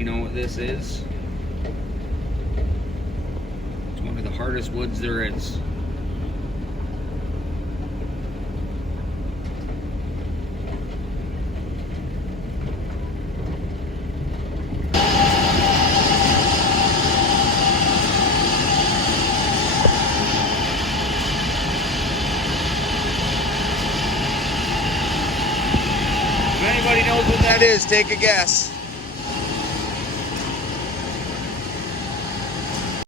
anybody know what this is? It's one of the hardest woods there is. If anybody knows what that is, take a guess.